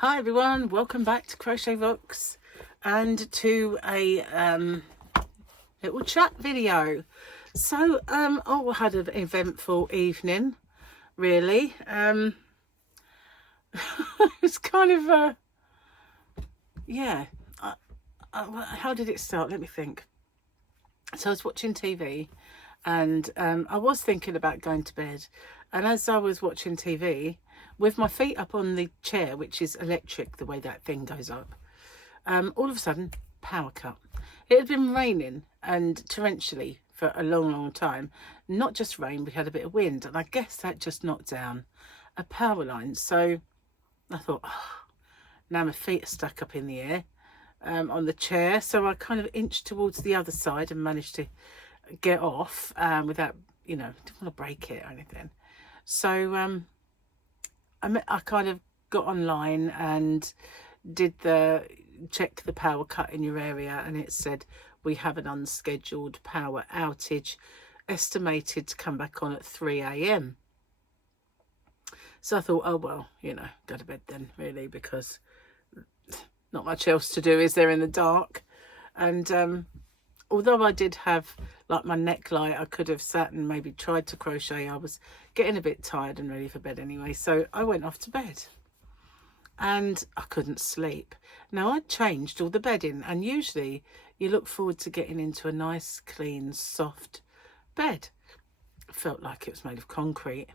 Hi everyone, welcome back to Crochet Books and to a little chat video. So I had an eventful evening, really. It's kind of yeah. How did it start? Let me think. So I was watching TV and I was thinking about going to bed, and as I was watching TV with my feet up on the chair, which is electric, the way that thing goes up, all of a sudden power cut. It had been raining and torrentially for a long time. Not just rain, we had a bit of wind, and I guess that just knocked down a power line. So I thought, oh, now my feet are stuck up in the air on the chair, so I kind of inched towards the other side and managed to get off without, didn't want to break it or anything. So I kind of got online and did check the power cut in your area, and it said we have an unscheduled power outage estimated to come back on at 3 a.m. So I thought, oh well, go to bed then, really, because not much else to do, is there, in the dark? And although I did have like my neck light, I could have sat and maybe tried to crochet. I was getting a bit tired and ready for bed anyway, so I went off to bed and I couldn't sleep. Now, I'd changed all the bedding, and usually you look forward to getting into a nice, clean, soft bed. It felt like it was made of concrete.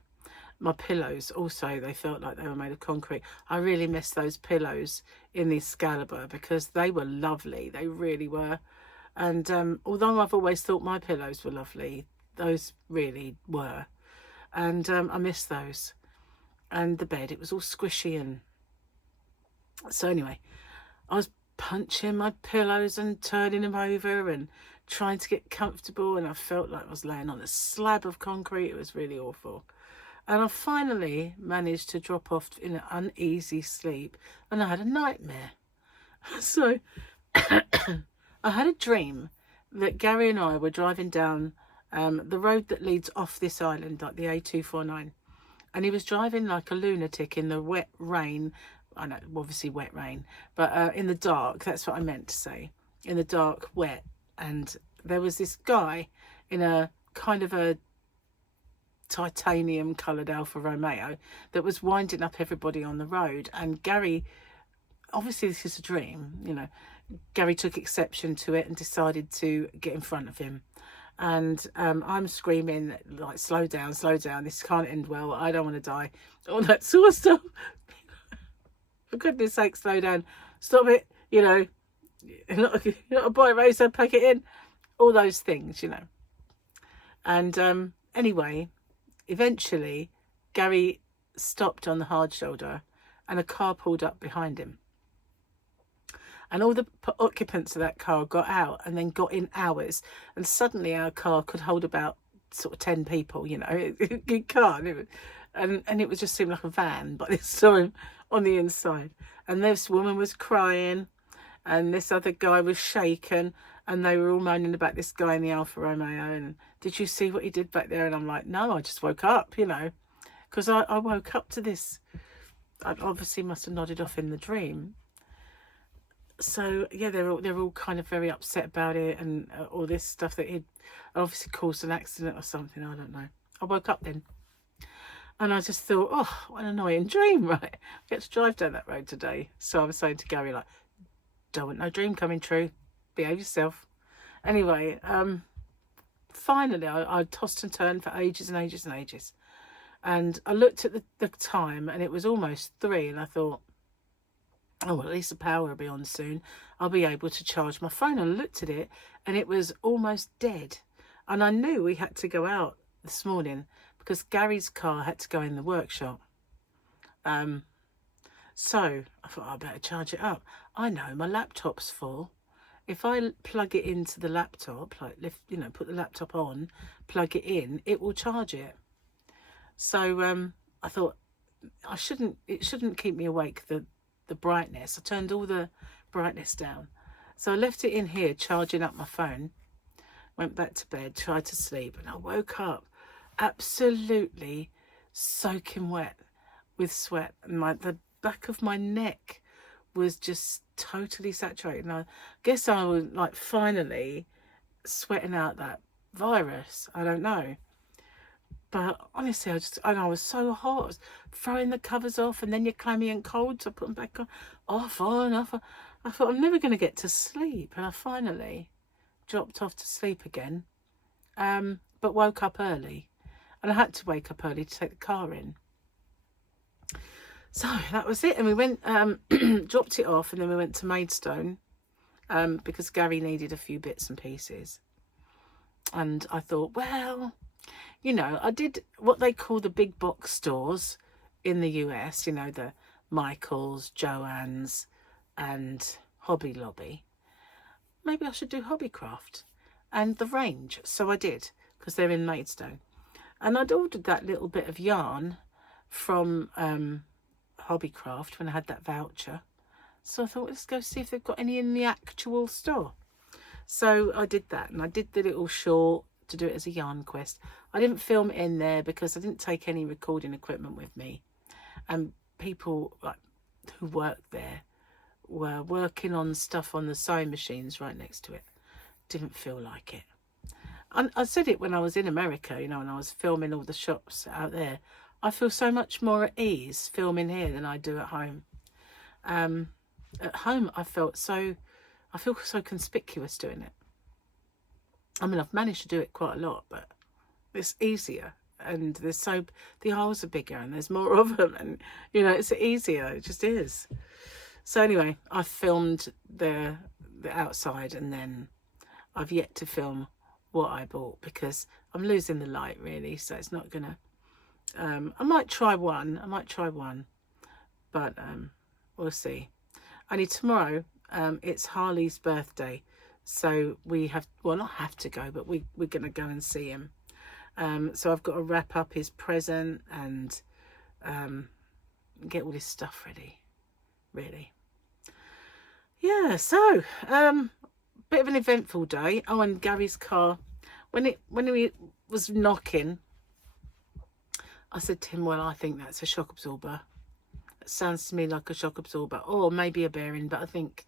My pillows also, they felt like they were made of concrete. I really missed those pillows in the Excalibur because they were lovely. They really were. And although I've always thought my pillows were lovely, those really were. And I missed those. And the bed, it was all squishy. And so anyway, I was punching my pillows and turning them over and trying to get comfortable, and I felt like I was laying on a slab of concrete. It was really awful. And I finally managed to drop off in an uneasy sleep, and I had a nightmare. So I had a dream that Gary and I were driving down the road that leads off this island, like the A249. And he was driving like a lunatic in the wet rain. I know, obviously wet rain, but in the dark, that's what I meant to say. In the dark, wet. And there was this guy in a kind of a titanium coloured Alfa Romeo that was winding up everybody on the road. And Gary, obviously this is a dream, Gary took exception to it and decided to get in front of him. And I'm screaming, like, slow down, this can't end well, I don't want to die, all that sort of stuff. For goodness sake, slow down, stop it, you're not a boy racer, pack it in, all those things, And anyway, eventually Gary stopped on the hard shoulder and a car pulled up behind him. And all the occupants of that car got out and then got in ours. And suddenly our car could hold about sort of 10 people, Good car. And it was just seemed like a van by this time on the inside. And this woman was crying and this other guy was shaken, and they were all moaning about this guy in the Alfa Romeo. And did you see what he did back there? And I'm like, no, I just woke up, because I woke up to this. I obviously must have nodded off in the dream. So yeah, they're all kind of very upset about it, and all this stuff that he'd obviously caused an accident or something. I don't know. I woke up then, and I just thought, oh, what an annoying dream, right? I get to drive down that road today. So I was saying to Gary, like, don't want no dream coming true. Behave yourself. Anyway, finally, I tossed and turned for ages and ages and ages, and I looked at the time, and it was almost 3, and I thought, oh, well, at least the power will be on soon. I'll be able to charge my phone. I looked at it and it was almost dead. And I knew we had to go out this morning because Gary's car had to go in the workshop. So I thought, I better charge it up. I know my laptop's full. If I plug it into the laptop, like put the laptop on, plug it in, it will charge it. So I thought it shouldn't keep me awake, the brightness. I turned all the brightness down. So I left it in here charging up my phone, went back to bed, tried to sleep, and I woke up absolutely soaking wet with sweat. And back of my neck was just totally saturated. And I guess I was like finally sweating out that virus. I don't know. But honestly, I was so hot. I was throwing the covers off, and then you're clammy and cold, so I put them back on, off, on, off. I thought I'm never going to get to sleep, and I finally dropped off to sleep again. But woke up early, and I had to wake up early to take the car in. So that was it, and we went, dropped it off, and then we went to Maidstone, because Gary needed a few bits and pieces. And I thought, well, you know, I did what they call the big box stores in the US, you know, the Michael's, Joann's and Hobby Lobby. Maybe I should do Hobbycraft and the Range. So I did, because they're in Maidstone. And I'd ordered that little bit of yarn from Hobbycraft when I had that voucher. So I thought, let's go see if they've got any in the actual store. So I did that, and I did the little short to do it as a yarn quest. I didn't film it in there because I didn't take any recording equipment with me, and people like who worked there were working on stuff on the sewing machines right next to it. Didn't feel like it. I said it when I was in America, you know, and I was filming all the shops out there. I feel so much more at ease filming here than I do at home. At home I feel so conspicuous doing it. I mean, I've managed to do it quite a lot, but it's easier, and the holes are bigger and there's more of them, and you know, it's easier. It just is. So anyway, I filmed the outside, and then I've yet to film what I bought because I'm losing the light really, so it's not gonna. I might try one, but we'll see. Only tomorrow, it's Harley's birthday. So we have, well, not have to go, but we're going to go and see him. So I've got to wrap up his present and get all his stuff ready, really. Yeah, so bit of an eventful day. Oh, and Gary's car, when he was knocking, I said to him, well, I think that's a shock absorber. It sounds to me like a shock absorber, or maybe a bearing, but I think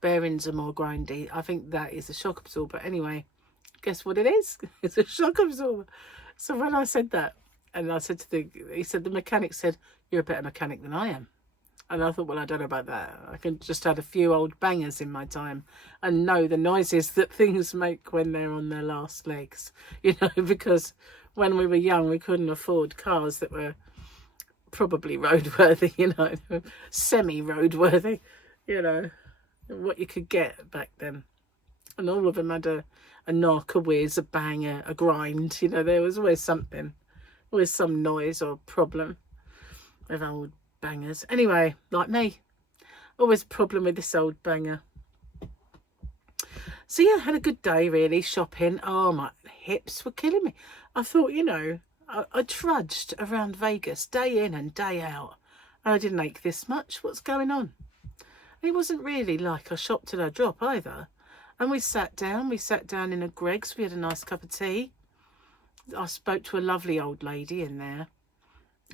bearings are more grindy. I think that is a shock absorber. Anyway, guess what it is? It's a shock absorber. So when I said that, and I said to the mechanic said, you're a better mechanic than I am. And I thought, well, I don't know about that. I can just had a few old bangers in my time and know the noises that things make when they're on their last legs, you know, because when we were young, we couldn't afford cars that were probably roadworthy, you know, semi-roadworthy, you know, what you could get back then. And all of them had a knock, a whiz, a bang, a grind, you know, there was always something, always some noise or problem with old bangers. Anyway, like me, always a problem with this old banger. So yeah, had a good day really, shopping. Oh, my hips were killing me. I thought, you know, I trudged around Vegas day in and day out, and I didn't ache this much. What's going on? It wasn't really like I shopped till I drop either. And we sat down in a Greg's. We had a nice cup of tea. I spoke to a lovely old lady in there.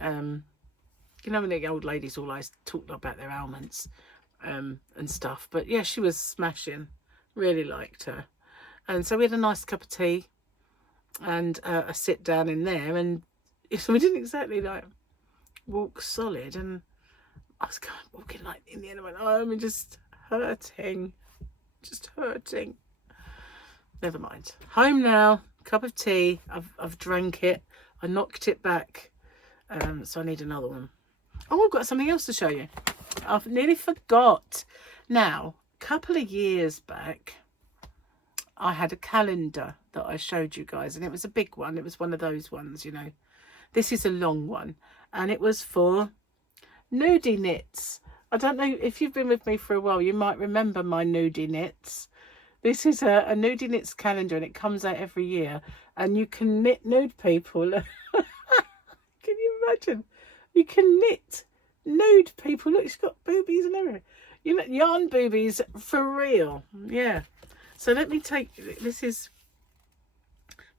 You know, when the old ladies always talk about their ailments and stuff. But yeah, she was smashing. Really liked her. And so we had a nice cup of tea and a sit down in there. And we didn't exactly like walk solid. And I was walking like in the end of my arm and just hurting. Never mind. Home now. Cup of tea. I've drank it. I knocked it back. So I need another one. Oh, I've got something else to show you. I've nearly forgot. Now, a couple of years back, I had a calendar that I showed you guys, and it was a big one. It was one of those ones, you know. This is a long one, and it was for nudie knits. I don't know if you've been with me for a while, you might remember my nudie knits. This is a nudie knits calendar, and it comes out every year, and you can knit nude people. Can you imagine? You can knit nude people. Look, she's got boobies and everything. You know, yarn boobies for real. Yeah. So let me take, this is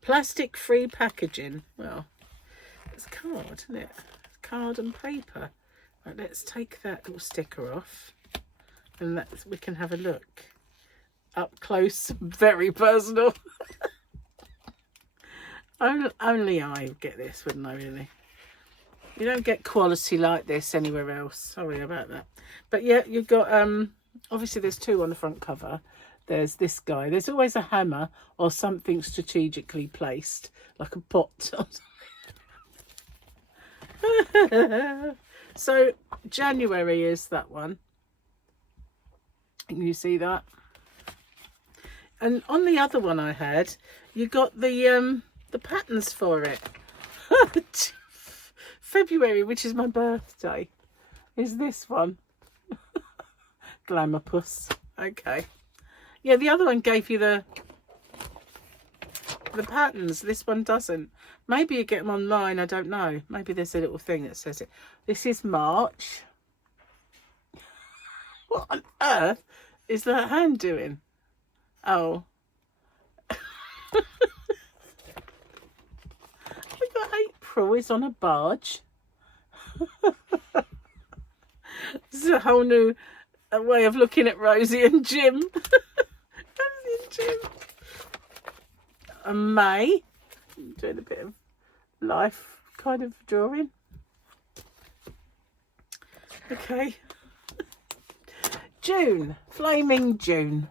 plastic free packaging. Well, it's card, isn't it? Card and paper. Right, let's take that little sticker off, and we can have a look up close, very personal. Only I get this, wouldn't I, really? You don't get quality like this anywhere else. Sorry about that. But yeah, you've got, obviously there's two on the front cover. There's this guy. There's always a hammer or something strategically placed, like a pot or something. So January is that one. Can you see that? And on the other one I had, you got the patterns for it. February, which is my birthday, is this one. Glamour puss. Okay. Yeah, the other one gave you the patterns. This one doesn't. Maybe you get them online. I don't know. Maybe there's a little thing that says it. This is March. What on earth is that hand doing? Oh. We got April is on a barge. This is a whole new way of looking at Rosie and Jim. Rosie and Jim. And May, doing a bit of life kind of drawing. Okay. June, flaming June.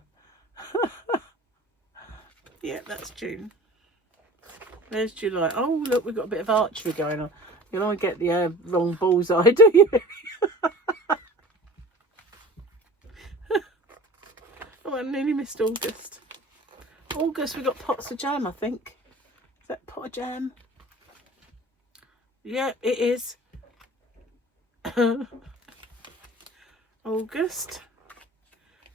Yeah, that's June. There's July. Oh, look, we've got a bit of archery going on. You don't want to get the wrong bullseye, do you? Oh, I nearly missed August. August, we got pots of jam, I think. Is that pot of jam? Yeah, it is. August.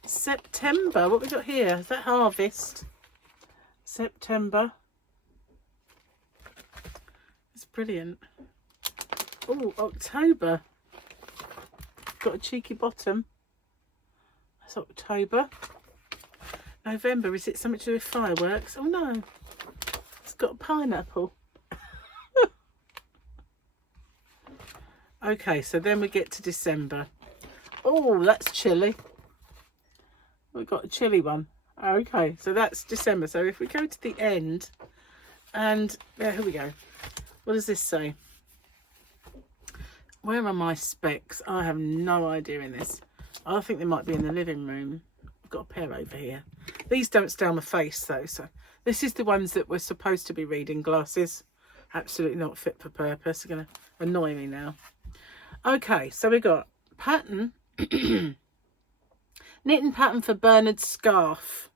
September. What we got here? Is that harvest? September. It's brilliant. Oh, October. Got a cheeky bottom. That's October. November, is it something to do with fireworks? Oh no, it's got a pineapple. Okay, so then we get to December. Oh, that's chilly. We've got a chilly one. Okay, so that's December. So if we go to the end, and here we go. What does this say? Where are my specs? I have no idea in this. I think they might be in the living room. I've got a pair over here. These don't stay on my face though, so this is the ones that we're supposed to be reading glasses. Absolutely not fit for purpose. They're going to annoy me now. Okay, so we got pattern. Knitting pattern for Bernard's scarf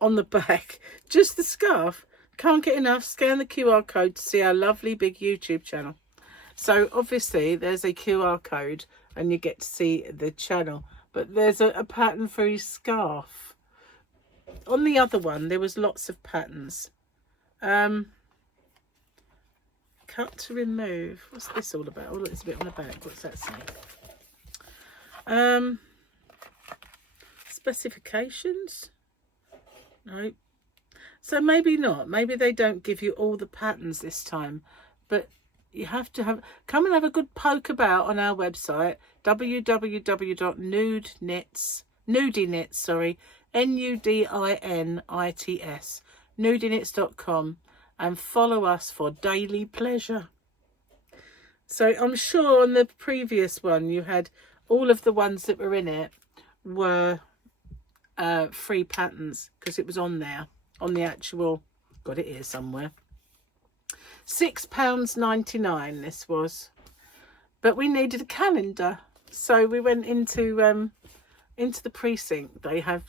on the back. Just the scarf. Can't get enough. Scan the QR code to see our lovely big YouTube channel. So obviously there's a QR code and you get to see the channel. But there's a pattern for his scarf. On the other one, there was lots of patterns. Cut to remove. What's this all about? Oh, look, it's a bit on the back. What's that say? Specifications? No. So maybe not. Maybe they don't give you all the patterns this time. But you have to come and have a good poke about on our website, www.nudinits, NUDINITS, nudinits.com, and follow us for daily pleasure. So I'm sure on the previous one you had all of the ones that were in it were free patterns because it was on there, on the actual, got it here somewhere. £6.99 this was, but we needed a calendar, so we went into the precinct. They have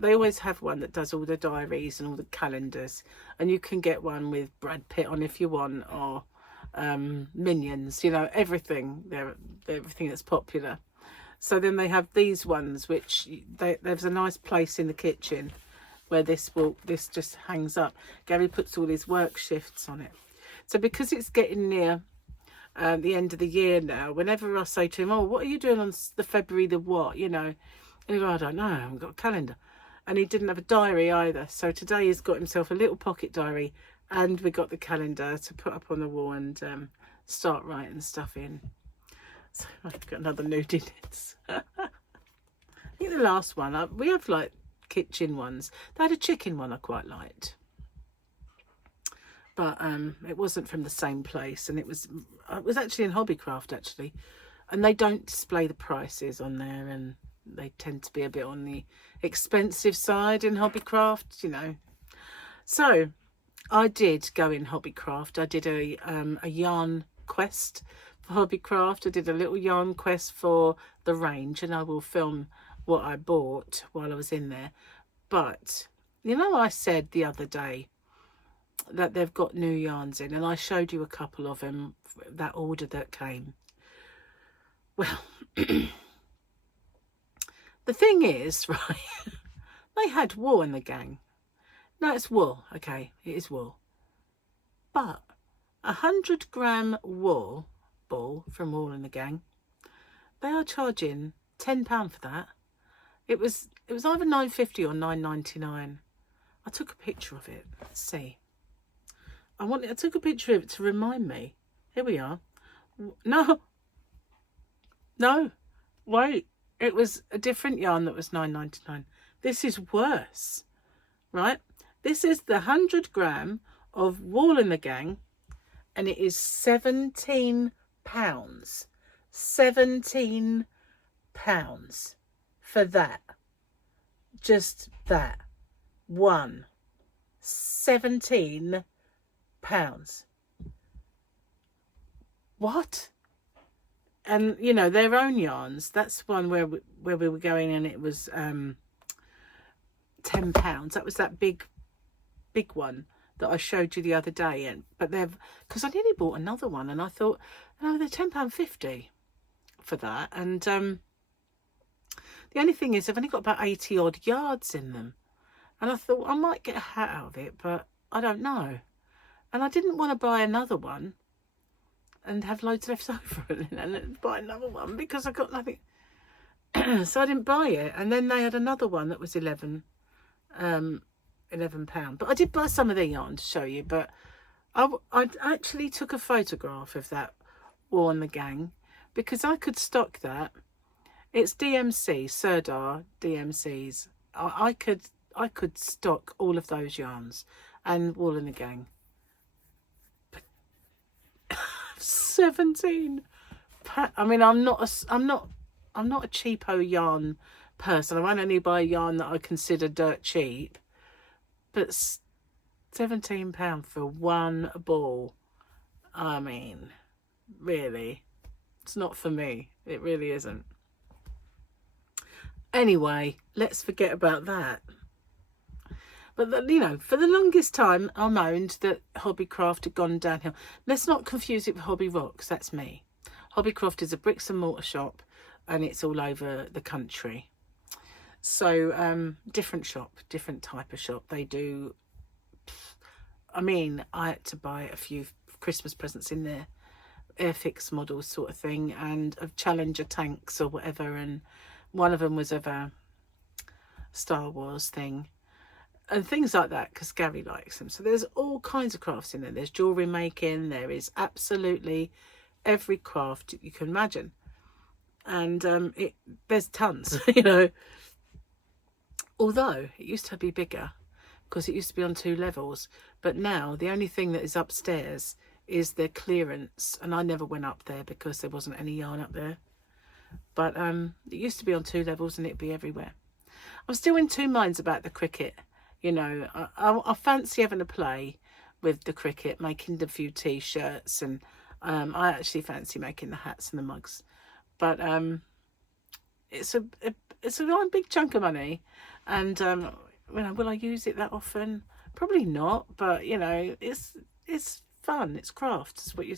they always have one that does all the diaries and all the calendars, and you can get one with Brad Pitt on if you want, or Minions, you know, everything. They're everything that's popular. So then they have these ones which there's a nice place in the kitchen where this just hangs up. Gary puts all his work shifts on it. So because it's getting near the end of the year now, whenever I say to him, oh, what are you doing on the February the what, you know, and he goes, I don't know, I haven't got a calendar. And he didn't have a diary either. So today he's got himself a little pocket diary, and we got the calendar to put up on the wall and start writing stuff in. So I've got another nude in it. I think the last one, we have like kitchen ones. They had a chicken one I quite liked. But it wasn't from the same place, and it was actually in Hobbycraft actually, and they don't display the prices on there, and they tend to be a bit on the expensive side in Hobbycraft, you know. So I did go in Hobbycraft. I did a yarn quest for Hobbycraft. I did a little yarn quest for the range, and I will film what I bought while I was in there. But you know, I said the other day that they've got new yarns in, and I showed you a couple of them, that order that came. Well, the thing is, right, they had wool in the gang. No, it's wool. Okay, it is wool. But 100-gram wool ball from Wool in the Gang, they are charging £10 for that. It was either £9.50 or £9.99. I took a picture of it. Let's see. I took a picture of it to remind me. Here we are. No, wait. It was a different yarn that was £9.99. This is worse, right? This is the 100-gram of Wool in the Gang, and it is £17. £17 for that. Just that one. £17. What? And you know, their own yarns. That's one where we were going, and it was £10. That was that big one that I showed you the other day. And but because I nearly bought another one, and I thought, no, they're £10.50 for that. And the only thing is, I've only got about 80 odd yards in them, and I thought I might get a hat out of it, but I don't know. And I didn't want to buy another one and have loads left over and buy another one because I got nothing. So I didn't buy it. And then they had another one that was £11. But I did buy some of their yarn to show you. But I actually took a photograph of that Wool in the Gang because I could stock that. It's DMC, Serdar DMCs. I could stock all of those yarns and Wool in the Gang. But 17. I mean, I'm not a cheapo yarn person. I won't only buy yarn that I consider dirt cheap. But £17 for one ball. I mean, really, it's not for me. It really isn't. Anyway, let's forget about that. But, you know, for the longest time, I moaned that Hobbycraft had gone downhill. Let's not confuse it with Hobby Rocks. That's me. Hobbycraft is a bricks and mortar shop, and it's all over the country. So, different shop, different type of shop. They do, I mean, I had to buy a few Christmas presents in there, Airfix models sort of thing, and of Challenger tanks or whatever, and one of them was of a Star Wars thing and things like that, because Gary likes them. So there's all kinds of crafts in there. There's jewellery making. There is absolutely every craft you can imagine, and there's tons, you know. Although it used to be bigger because it used to be on 2 levels, but now the only thing that is upstairs is their clearance, and I never went up there because there wasn't any yarn up there. But it used to be on 2 levels, and it'd be everywhere. I'm still in 2 minds about the Cricut. You know, I fancy having a play with the Cricut, making a few t-shirts, and I actually fancy making the hats and the mugs. But it's a big chunk of money, and you know, will I use it that often? Probably not. But you know, it's fun. It's craft. It's what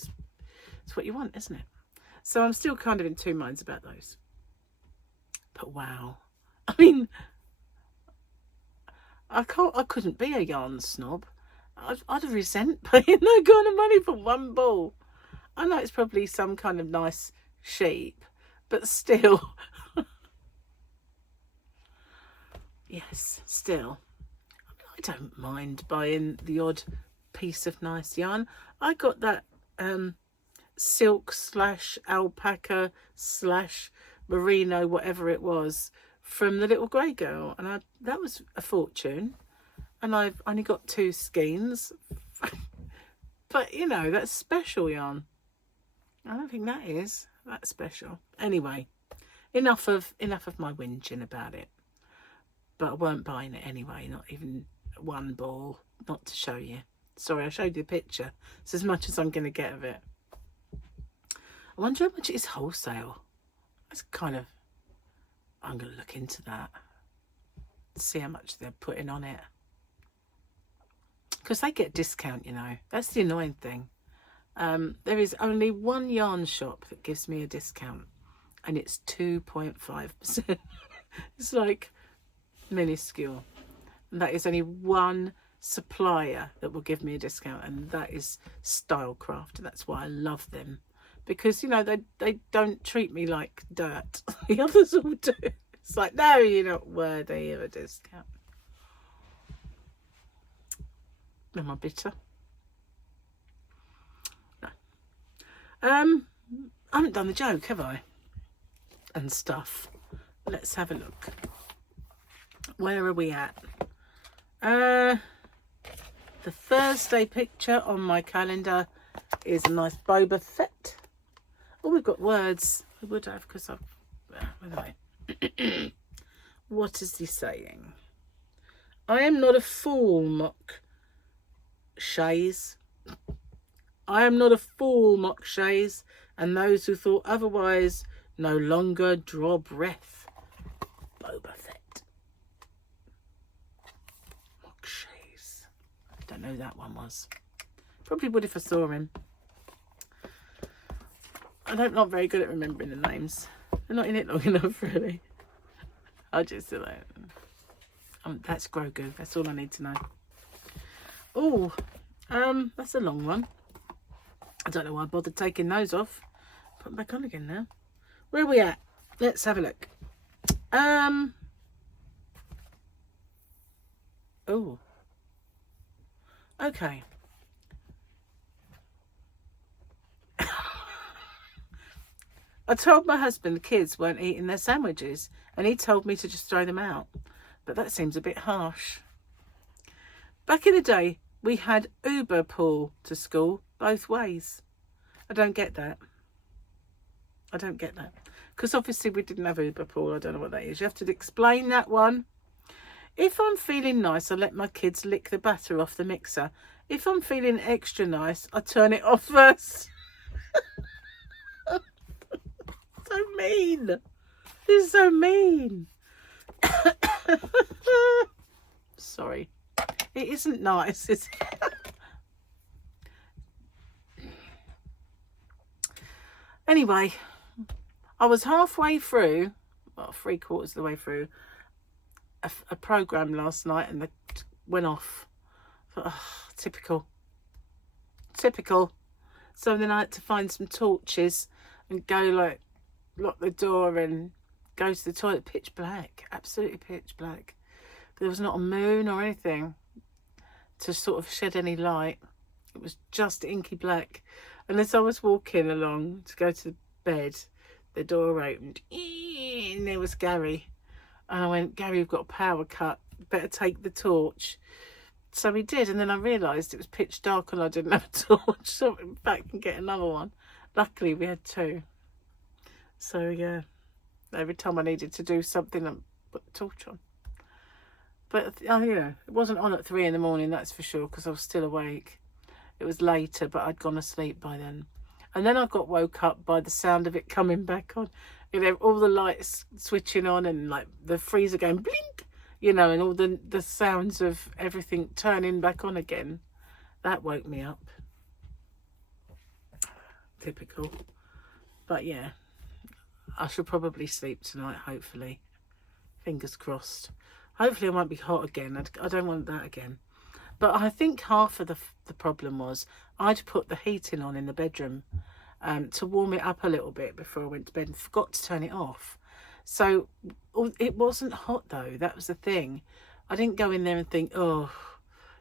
you want, isn't it? So I'm still kind of in 2 minds about those. But wow, I mean, I couldn't be a yarn snob. I'd resent paying that kind of money for one ball. I know it's probably some kind of nice sheep, but still. Yes, still. I don't mind buying the odd piece of nice yarn. I got that silk slash alpaca slash merino, whatever it was, from the little grey girl, and that was a fortune, and I've only got 2 skeins. But you know, that's special yarn. I don't think that's special. Anyway, enough of my whinging about it. But I weren't buying it anyway, not even one ball, not to show you. Sorry, I showed you the picture. It's as much as I'm going to get of it. I wonder how much it is wholesale. That's kind of, I'm going to look into that. See how much they're putting on it. Because they get discount, you know. That's the annoying thing. There is only one yarn shop that gives me a discount, and it's 2.5%. It's like minuscule. And that is only one supplier that will give me a discount, and that is Stylecraft. That's why I love them, because you know they don't treat me like dirt. The others all do. It's like, no, you're not worthy of a discount. Am I bitter? No. I haven't done the joke, have I? And stuff. Let's have a look. Where are we at? The Thursday picture on my calendar is a nice Boba Fett. Oh, we've got words. We would have, because I've... Anyway. What is he saying? I am not a fool, mock Shays. I am not a fool, mock Shays, and those who thought otherwise no longer draw breath. Boba Fett. Mock Shays. I don't know who that one was. Probably would if I saw him. I'm not very good at remembering the names. They're not in it long enough, really. I just do that. That's Grogu. That's all I need to know. Oh, that's a long one. I don't know why I bothered taking those off. Put them back on again now. Where are we at? Let's have a look. Oh. Okay. I told my husband the kids weren't eating their sandwiches, and he told me to just throw them out. But that seems a bit harsh. Back in the day, we had Uber pool to school both ways. I don't get that. I don't get that. Because obviously we didn't have Uber pool. I don't know what that is. You have to explain that one. If I'm feeling nice, I let my kids lick the batter off the mixer. If I'm feeling extra nice, I turn it off first. So mean. This is so mean. Sorry. It isn't nice, is it? Anyway, I was halfway through, well, 3/4 of the way through, a program last night, and it went off. Typical. So then I had to find some torches and go, like, lock the door and go to the toilet. Pitch black, absolutely pitch black. There was not a moon or anything to sort of shed any light. It was just inky black. And as I was walking along to go to bed, the door opened, and there was Gary. And I went, Gary, you've got a power cut. Better take the torch. So he did, and then I realised it was pitch dark and I didn't have a torch. So I went back and get another one. Luckily, we had 2. So, yeah, every time I needed to do something, I put the torch on. But, you know, it wasn't on at 3 in the morning, that's for sure, because I was still awake. It was later, but I'd gone to sleep by then. And then I got woke up by the sound of it coming back on. You know, all the lights switching on and, like, the freezer going blink, you know, and all the sounds of everything turning back on again. That woke me up. Typical. But, yeah, I shall probably sleep tonight, hopefully. Fingers crossed. Hopefully I won't be hot again. I don't want that again. But I think half of the problem was I'd put the heating on in the bedroom to warm it up a little bit before I went to bed and forgot to turn it off. So it wasn't hot though. That was the thing. I didn't go in there and think, oh,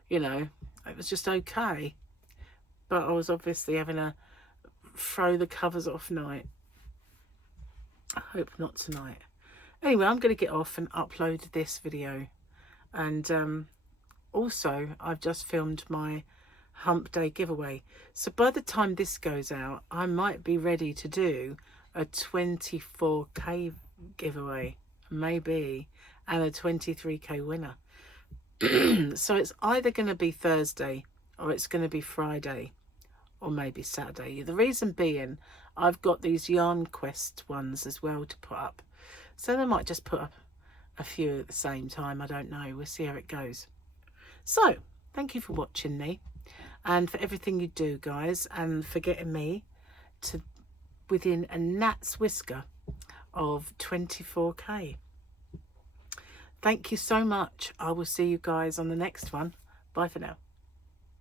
you know, it was just okay. But I was obviously having a throw the covers off night. I hope not tonight. Anyway, I'm going to get off and upload this video. And also, I've just filmed my hump day giveaway. So by the time this goes out, I might be ready to do a 24k giveaway, maybe, and a 23k winner. So it's either going to be Thursday or it's going to be Friday or maybe Saturday. The reason being, I've got these Yarn Quest ones as well to put up. So I might just put up a few at the same time. I don't know. We'll see how it goes. So thank you for watching me and for everything you do, guys, and for getting me to within a gnat's whisker of 24k. Thank you so much. I will see you guys on the next one. Bye for now.